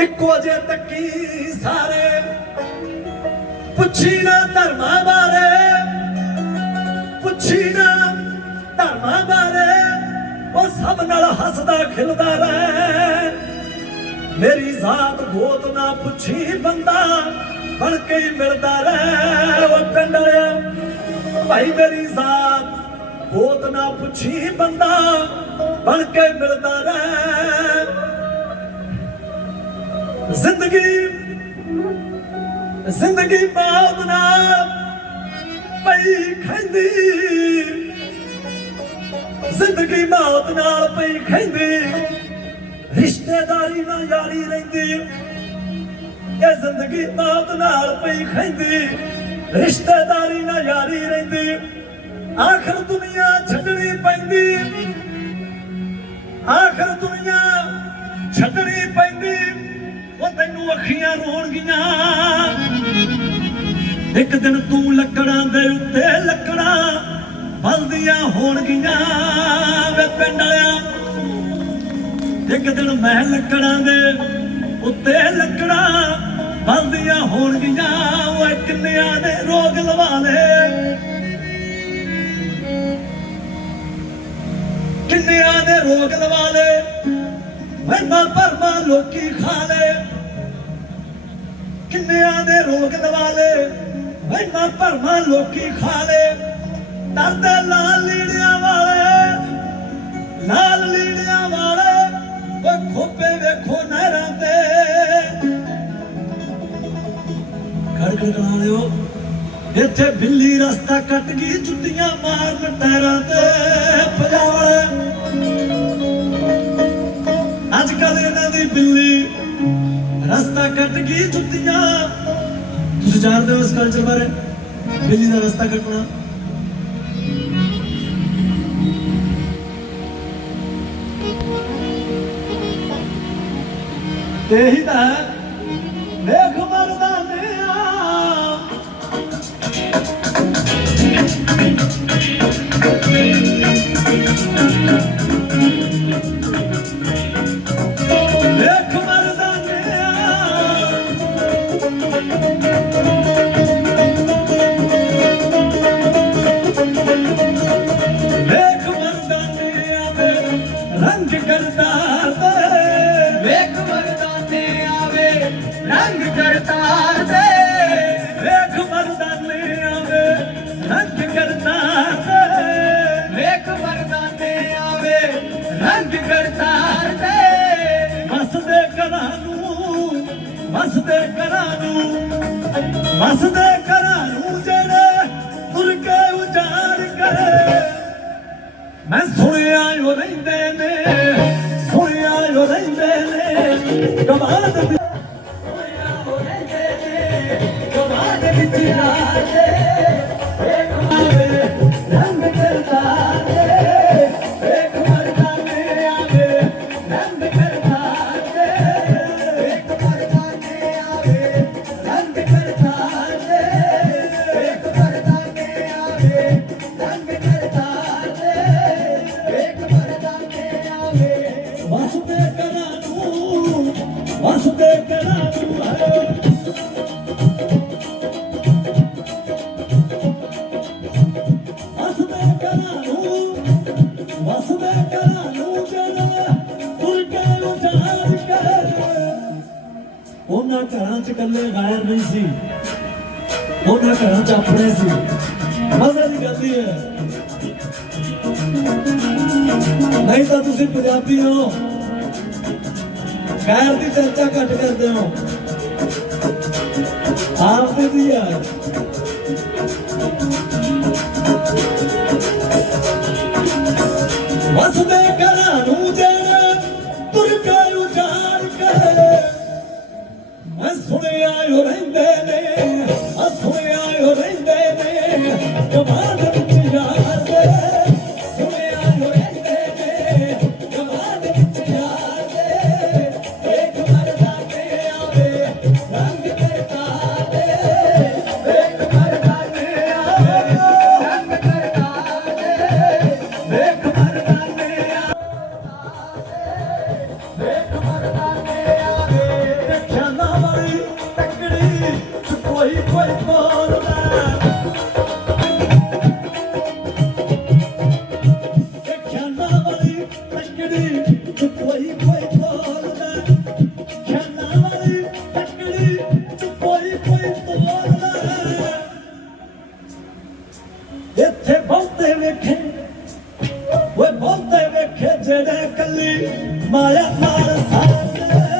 ਇੱਕੋ ਜੇ ਤੱਕੀ ਸਾਰੇ। ਪੁੱਛੀ ਨਾ ਧਰਮਾਂ ਬਾਰੇ। ਪੁੱਛੀ ਨਾ ਧਰਮਾਂ ਬਾਰੇ। ਉਹ ਸਭ ਨਾਲ ਹੱਸਦਾ ਖਿਲਦਾ ਰਹਿ। ਮੇਰੀ ਜ਼ਾਤ ਗੋਤ ਨਾ ਪੁੱਛੀ ਬੰਦਾ ਬਣ ਕੇ ਮਿਲਦਾ ਰਹਿ। ਉਹ ਪਿੰਡ ਵਾਲਿਆ ਭਾਈ ਮੇਰੀ ਜ਼ਾਤ ਗੋਤ ਨਾ ਪੁੱਛੀ ਬੰਦਾ ਬਣ ਕੇ ਮਿਲਦਾ ਰਹਿ। ਜ਼ਿੰਦਗੀ ਜ਼ਿੰਦਗੀ ਮੌਤ ਨਾਲ ਪਈ ਖੈਂਦੀ। ਜ਼ਿੰਦਗੀ ਮੌਤ ਨਾਲ ਪਈ ਖੈਂਦੀ। ਰਿਸ਼ਤੇਦਾਰੀ ਨਾਲ ਯਾਰੀ ਰਹਿੰਦੀ। ਇਹ ਜ਼ਿੰਦਗੀ ਮੌਤ ਨਾਲ ਪਈ ਖੈਂਦੀ। ਰਿਸ਼ਤੇਦਾਰੀ ਨਾਲ ਯਾਰੀ ਰਹਿੰਦੀ। ਆਖਰ ਦੁਨੀਆ ਛੱਡਣੀ ਪੈਂਦੀ। ਆਖਰ ਦੁਨੀਆ ਛੱਡਣੀ ਪੈਂਦੀ। ਉਹ ਅੱਖੀਆਂ ਰੋਣਗੀਆਂ ਇੱਕ ਦਿਨ ਤੂੰ ਲੱਕੜਾਂ ਦੇ ਉੱਤੇ ਲੱਕੜਾਂ ਬਲਦੀਆਂ ਹੋਣਗੀਆਂ ਵੇ ਪਿੰਡ ਵਾਲਿਆ। ਇੱਕ ਦਿਨ ਮੈਂ ਲੱਕੜਾਂ ਦੇ ਉੱਤੇ ਲੱਕੜਾਂ ਬਲਦੀਆਂ ਹੋਣਗੀਆਂ। ਓਏ ਕਿੰਨਿਆਂ ਦੇ ਰੋਗ ਲਵਾ ਲਏ। ਕਿੰਨਿਆਂ ਦੇ ਰੋਗ ਲਵਾ ਲਏ। ਵਹਿਮਾਂ ਭਰਮਾਂ ਲੋਕੀ ਖਾ ਲਏ। ਕਿੰਨਿਆਂ ਦੇ ਰੋਗ ਲਵਾ ਲਏ ਭਰਮਾਂ ਲੋਕੀ ਖਾ ਲਏ ਲਾਲ ਲੀੜਿਆਂ ਵਾਲੇ, ਲਾਲ ਲੀੜਿਆਂ ਵਾਲੇ ਉਹ ਖੋਪੇ ਵੇਖੋ ਨਹਿਰਾਂ ਤੇ। ਖੜਖੜ ਕਰਾ ਲਿਓ। ਇੱਥੇ ਬਿੱਲੀ ਰਸਤਾ ਕੱਟ ਗਈ, ਜੁੱਤੀਆਂ ਮਾਰਨ ਟੈਰਾਂ ਤੇ। ਪਜਾਵਲੇ ਰਸਤਾ ਜੁੱਤੀਆਂ। ਤੁਸੀਂ ਜਾਣਦੇ ਹੋ ਇਸ ਕਲਚਰ ਬਾਰੇ? ਬਿੱਲੀ ਦਾ ਰਸਤਾ ਕੱਟਣਾ। ਤੇ ਤਾਂ ਹੈ। ਵੇਖ ਮਰਦਾਨਿਆ ਵੇਖ ਰੰਗ ਕਰਤਾਰ ਦੇ ਵਸਦੇ ਘਰਾਂ ਨੂੰ ਵਸਦੇ ਘਰਾਂ ਨੂੰ ਵਸਦੇ ਘਰਾਂ ਨੂੰ ਜਿਹੜੇ ਤੁਰ ਕੇ ਉਜਾੜ ਕੇ। ਮੈਂ ਸੁਣਿਆ ਉਹ ਰਹਿੰਦੇ ਨੇ। ਉਹਨਾਂ ਘਰਾਂ ਨਹੀਂ ਸੀ। ਉਹਨਾਂ ਘਰਾਂ 'ਚ ਆਪਣੇ ਸੀ। ਮਜ਼ੇ ਦੀ ਗੱਲ ਹੈ ਨਹੀਂ ਤਾਂ ਤੁਸੀਂ ਪੰਜਾਬੀ ਹੋ। ਗੈਰ ਦੀ ਚਰਚਾ ਘੱਟ ਕਰਦੇ ਹੋ। ਆਪ ਦੇ ਦੀ ਆ ਵਸਦੇ ਘਰਾਂ ਨੂੰ Yeah. Çede kalli, maya mara sardı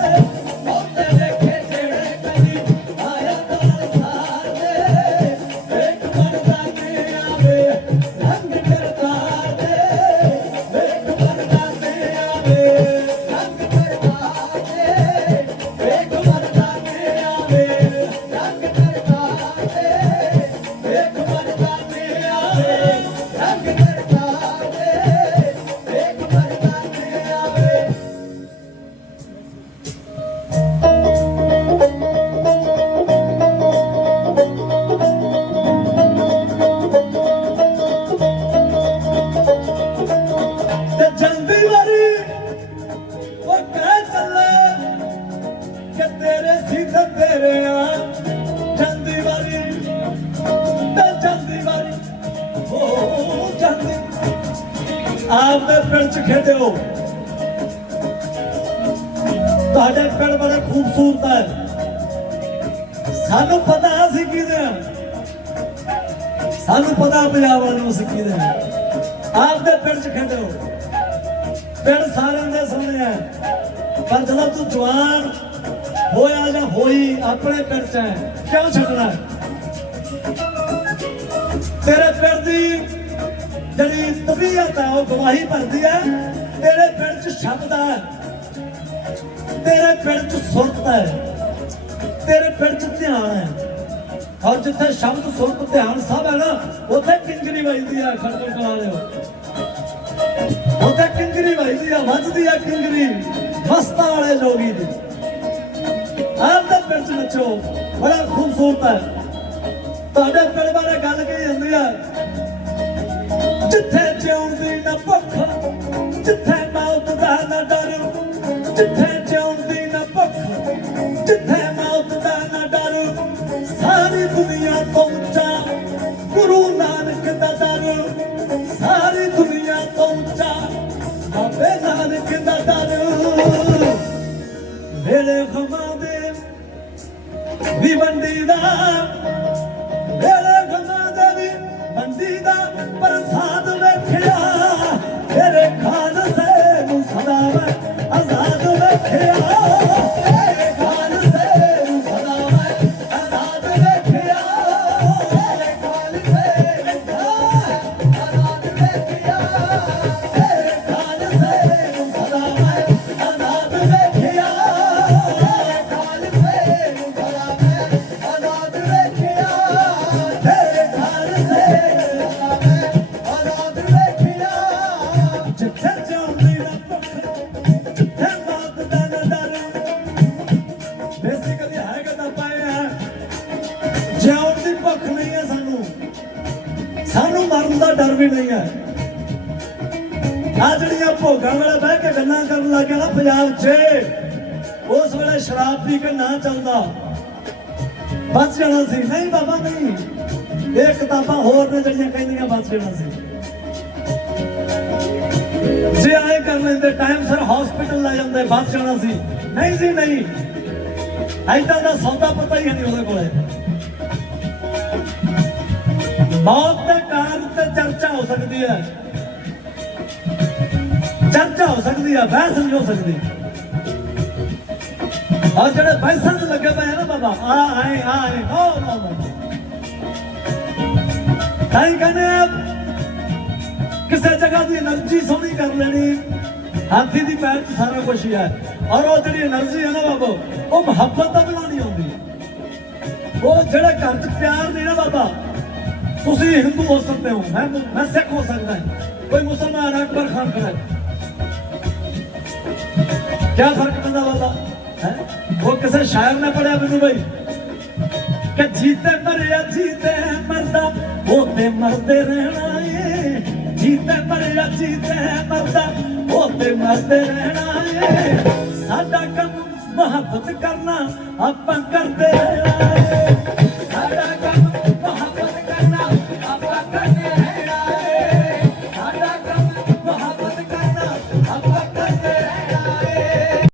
ਜਾਂਦੀ ਆਪਦੇ ਪਿੰਡ ਚ ਖੇਡਿਓ। ਤੁਹਾਡੇ ਪਿੰਡ ਬੜਾ ਖੂਬਸੂਰਤ ਹੈ। ਸਾਨੂੰ ਪਤਾ ਅਸੀਂ ਕਿਹਦੇ ਹਾਂ ਸਾਨੂੰ ਪਤਾ ਪੰਜਾਬ ਵਾਲਿਆਂ ਨੂੰ ਅਸੀਂ ਕਿਹਦੇ ਹਾਂ ਆਪਦੇ ਪਿੰਡ ਚ ਖੇਡਿਓ। ਪਿੰਡ ਸਾਰਿਆਂ ਦੇ ਸਾਹਮਣੇ ਹੈ। ਪਰ ਜਦੋਂ ਤੂੰ ਜਵਾਨ ਹੋਇਆ ਜਾਂ ਹੋਈ ਆਪਣੇ ਪਿੰਡ ਚ ਹੈ, ਕਿਉਂ ਛੱਡਣਾ ਤੇਰੇ ਪਿੰਡ ਦੀ ਜਿਹੜੀ ਤਬੀਅਤ ਹੈ ਉਹ ਗਵਾਹੀ ਭਰਦੀ ਹੈ ਤੇਰੇ ਪਿੰਡ ਚ ਸ਼ਬਦ ਹੈ ਤੇਰੇ ਪਿੰਡ ਚ ਸੁਰਤ ਹੈ ਤੇਰੇ ਪਿੰਡ ਚ ਧਿਆਨ ਹੈ ਔਰ ਜਿੱਥੇ ਸ਼ਬਦ, ਸੁਰਤ, ਧਿਆਨ ਸਭ ਹੈ ਨਾ, ਉੱਥੇ ਕਿੰਗਰੀ ਵੱਜਦੀ ਹੈ ਖੜਕੜ ਕਲਾ ਲਿਓ ਉੱਥੇ ਕਿੰਗਰੀ ਵੱਜਦੀ ਹੈ ਵੱਜਦੀ ਹੈ ਕਿੰਗਰੀ ਮਸਤਾਂ ਵਾਲੇ ਜੋਗੀ ਦੀ। ਆਪਦੇ ਪਿੰਡ ਚ ਨੱਚੋ। ਬੜਾ ਖੂਬਸੂਰਤ ਹੈ ਤੁਹਾਡੇ ਪਿੰਡ ਬਾਰੇ ਗੱਲ ਕਹੀ ਜਾਂਦੀ ਹੈ ਜਿੱਥੇ ਜਿਉਂਦੀ ਨਾ ਭੁੱਖ ਜਿੱਥੇ ਮੌਤ ਦਾ ਨਾ ਡਰ ਜਿੱਥੇ ਵੀ ਨਹੀਂ ਹੈ ਆ ਜਿਹੜੀਆਂ ਭੋਗਾਂ ਵੇਲੇ ਬਹਿ ਕੇ ਗੱਲਾਂ ਕਰਨ ਲੱਗੇ ਨਾ ਪੰਜਾਬ 'ਚ, ਉਸ ਵੇਲੇ ਸ਼ਰਾਬ ਪੀ ਕੇ ਨਾ ਚੱਲਦਾ। ਬਚ ਜਾਣਾ ਸੀ। ਨਹੀਂ ਬਾਬਾ, ਨਹੀਂ। ਇਹ ਕਿਤਾਬਾਂ ਹੋਰ ਨੇ ਜਿਹੜੀਆਂ ਕਹਿੰਦੀਆਂ ਬਚ ਜਾਣਾ ਸੀ। ਜੇ ਆਏ ਕਰ ਲੈਂਦੇ ਟਾਈਮ ਸਿਰ ਹਸਪੀਟਲ ਲੈ ਜਾਂਦੇ, ਬਚ ਜਾਣਾ ਸੀ। ਨਹੀਂ ਜੀ, ਨਹੀਂ। ਐਦਾਂ ਦਾ ਸੌਦਾ ਪਤਾ ਹੀ ਨਹੀਂ ਉਹਦੇ ਕੋਲੇ। ਮੌਤ ਤੇ ਚਰਚਾ ਹੋ ਸਕਦੀ ਹੈ। ਚਰਚਾ ਹੋ ਸਕਦੀ ਹੈ, ਬਹਿਸ ਨਹੀਂ ਹੋ ਸਕਦੀ। ਔਰ ਜਿਹੜੇ ਬਹਿਸਣ ਨੂੰ ਲੱਗੇ ਪਏ ਨਾ ਬਾਬਾ, ਆ, ਆਏ ਆ, ਆਏ, ਹੋ ਨੋ ਨੋ ਤਾਂ ਕਹਿੰਦੇ ਕਿਸੇ ਜਗ੍ਹਾ ਦੀ એનર્ਜੀ ਸੋਹਣੀ ਕਰ ਲੈਣੀ, ਹਾਥੀ ਦੀ ਪੈਰ 'ਚ ਸਾਰਾ ਕੁਝ ਹੀ ਹੈ। ਔਰ ਉਹ ਜਿਹੜੀ એનર્ਜੀ ਹੈ ਨਾ ਬਾਬਾ, ਉਹ ਮੁਹੱਬਤ ਦਾ ਬਣਾਉਣੀ ਆਉਂਦੀ। ਉਹ ਜਿਹੜਾ ਘਰ 'ਚ ਪਿਆਰ ਨਹੀਂ ਨਾ ਬਾਬਾ ਤੁਸੀਂ ਹਿੰਦੂ ਹੋ ਸਕਦੇ ਹੋ ਮੈਂ ਮੈਂ ਸਿੱਖ ਹੋ ਸਕਦਾ ਹਾਂ। ਕੋਈ ਮੁਸਲਮਾਨ ਅਕਬਰ ਖਾਨ ਖੜਾ ਹੈ। ਕਿਆ ਫ਼ਰਕ ਪੈਂਦਾ ਬਾਬਾ? ਹੈ? ਉਹ ਕਿਸੇ ਸ਼ਾਇਰ ਨੇ ਪੜਿਆ ਮੈਨੂੰ ਬਈ। ਕਿ ਜੀਤੇ ਮਰਿਆ ਜੀਤੇ ਮਰਦਾ ਉਹ ਤੇ ਮਰਦੇ ਰਹਿਣਾ ਏ। ਜੀਤੇ ਮਰਿਆ ਜੀਤੇ ਮਰਦਾ ਉਹ ਤੇ ਮਰਦੇ ਰਹਿਣਾ ਏ। ਸਾਡਾ ਕੰਮ ਮੁਹੱਬਤ ਕਰਨਾ, ਆਪਾਂ ਕਰਦੇ ਰਹਿਣਾ ਏ।